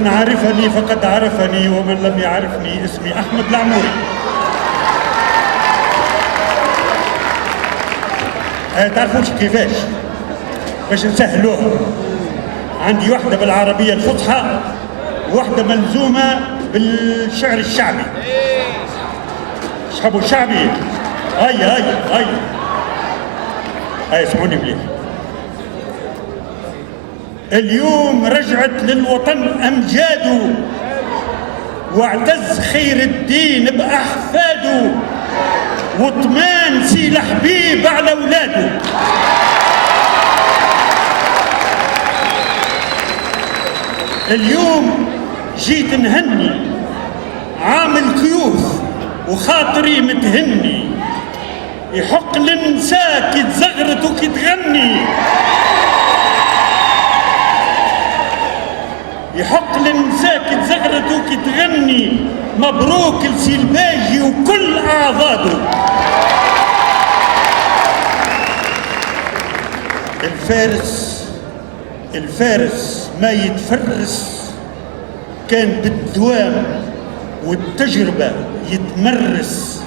من عرفني فقد عرفني، ومن لم يعرفني اسمي أحمد العموري. تعرفوش كيفاش باش نسهلوها؟ عندي واحدة بالعربية الفصحى وواحدة ملزومة بالشعر الشعبي. شحبوا الشعبي. هيا اسمعوني مليح. اليوم رجعت للوطن أمجاده، واعتز خير الدين بأحفاده، وطمان سي لحبيب على أولاده. اليوم جيت نهني عامل كيوف وخاطري متهني، يحق للنساء كي تزغرت وكي تغني، يحق للنساء كي تزغرت وكي تغني. مبروك لسي الباجي وكل أعضاده. الفارس ما يتفرس، كان بالدوام والتجربة يتمرس.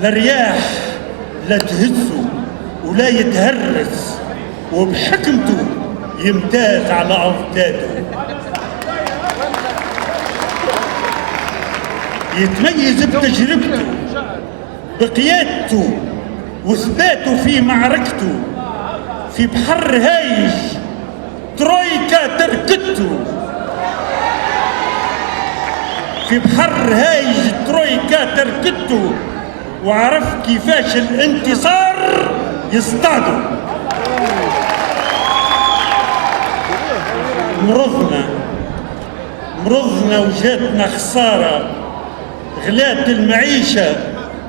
لا رياح لا تهزه ولا يتهرس، وبحكمته يمتاز على أضداده. يتميز بتجربته بقيادته وثباته في معركته. في بحر هايج ترويكا تركته، في بحر هايج ترويكا تركته، وعرف كيفاش الانتصار يصطادوا. مرضنا وجاتنا خسارة، غلات المعيشة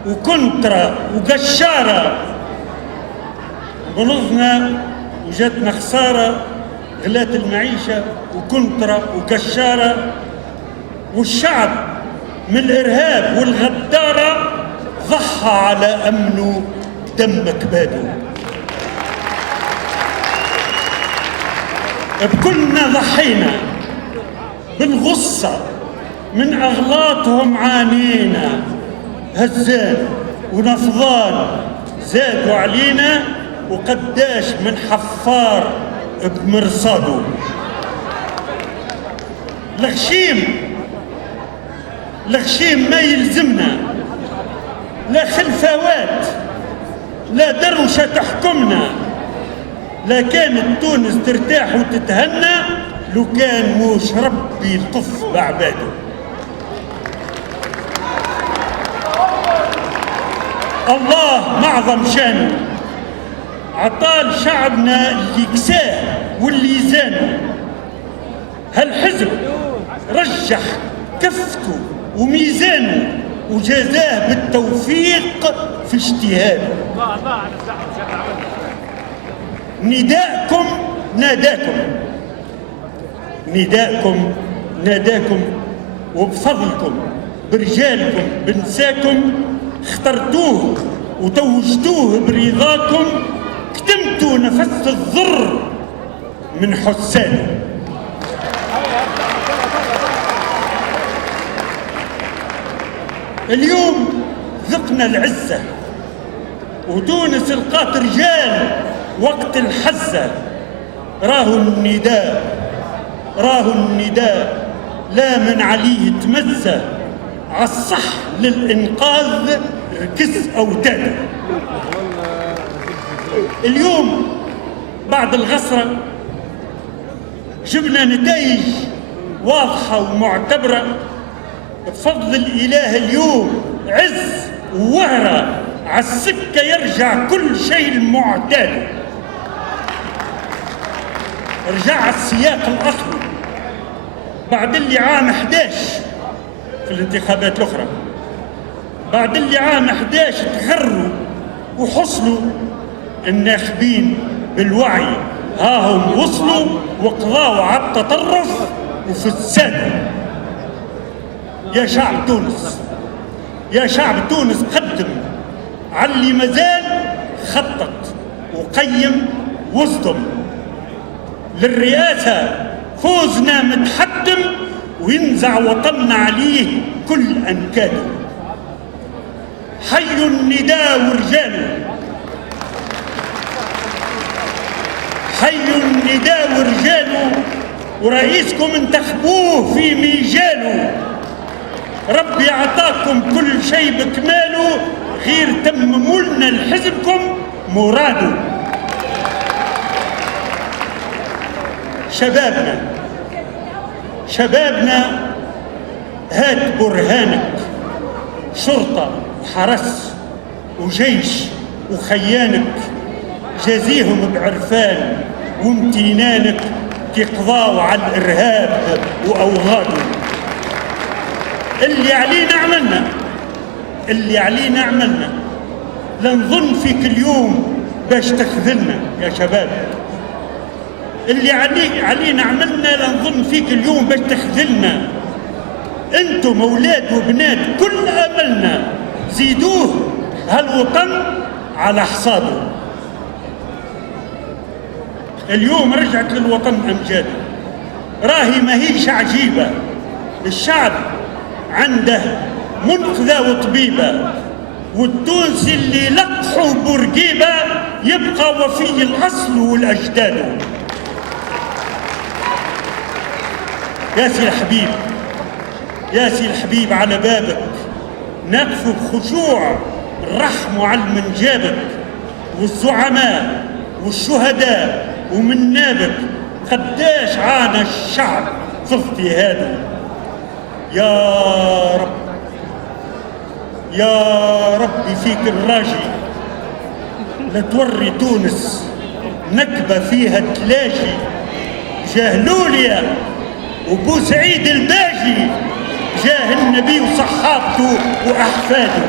وكنترة وقشارة. مرضنا وجاتنا خسارة، غلات المعيشة وكنترة وقشارة. والشعب من الإرهاب والغدارة ضحى على أمنه دم كباده. بكلنا ضحينا بالغصة، من أغلاطهم عانينا. هزان ونفضان زادوا علينا، وقداش من حفار بمرصاده. الغشيم ما يلزمنا، لا خلفوات لا دروشة تحكمنا. لا كانت تونس ترتاح وتتهنى لو كان موش ربي يلطف بعباده. الله معظم شانه عطال شعبنا اللي كساه واللي زانه. هالحزب رجح كفته وميزانه، وجازاه بالتوفيق في اجتهاده. نداءكم ناداكم، وبفضلكم برجالكم بنساكم. اخترتوه وتوجتوه برضاكم، كتمتوا نفس الضر من حسانه. اليوم ذقنا العزة، وتونس لقات رجال وقت الحزة. راهو النداء لا من عليه تمزة، عالصح للإنقاذ ركز أوتاده. اليوم بعد الغسرة جبنا نتائج واضحة ومعتبرة بفضل الإله. اليوم عز ووهرة عالسكة، يرجع كل شيء المعتاد. رجع السياق الأصلي بعد اللي عام 11 في الانتخابات الأخرى. بعد اللي عام 11 تغروا وحصلوا الناخبين بالوعي، هاهم وصلوا وقضاوا على التطرف وفي السادة. يا شعب تونس قدم على اللي مازال، خطط وقيم واصدم. للرئاسة فوزنا متحتم وينزع وطننا عليه كل أنكاده. حي النداء ورجاله، حي النداء ورجاله، ورئيسكم انتخبوه في ميجاله. ربي عطاكم كل شيء بكماله، غير تمموا لنا لحزبكم مراده. شبابنا هات برهانك، شرطة وحرس وجيش وخيانك، جازيهم بعرفان وامتنانك كي قضاوا على الإرهاب وأوغاده. اللي علينا عملنا، لا نظن فيك اليوم باش تخذلنا يا شباب. اللي علينا عملنا، لا نظن فيك اليوم باش تخذلنا. انتم اولاد وبنات كل املنا، زيدوه هالوطن على حصاده. اليوم رجعت للوطن امجاده، راهي ماهيش عجيبه. الشعب عنده منقذة وطبيبة، والتونسي اللي لقحوا بورقيبة يبقى وفي الأصل والأجداد. يا سي الحبيب على بابك، نقف بخشوع نرحموا على المنجابك، والزعماء والشهداء ومن نابك. قداش عانى الشعب في اضطهاده. يا ربي فيك الراجي، لا توري تونس نكبة فيها تلاجي. جاهلوليا وبوسعيد الباجي، جاه النبي وصحابته وأحفاده.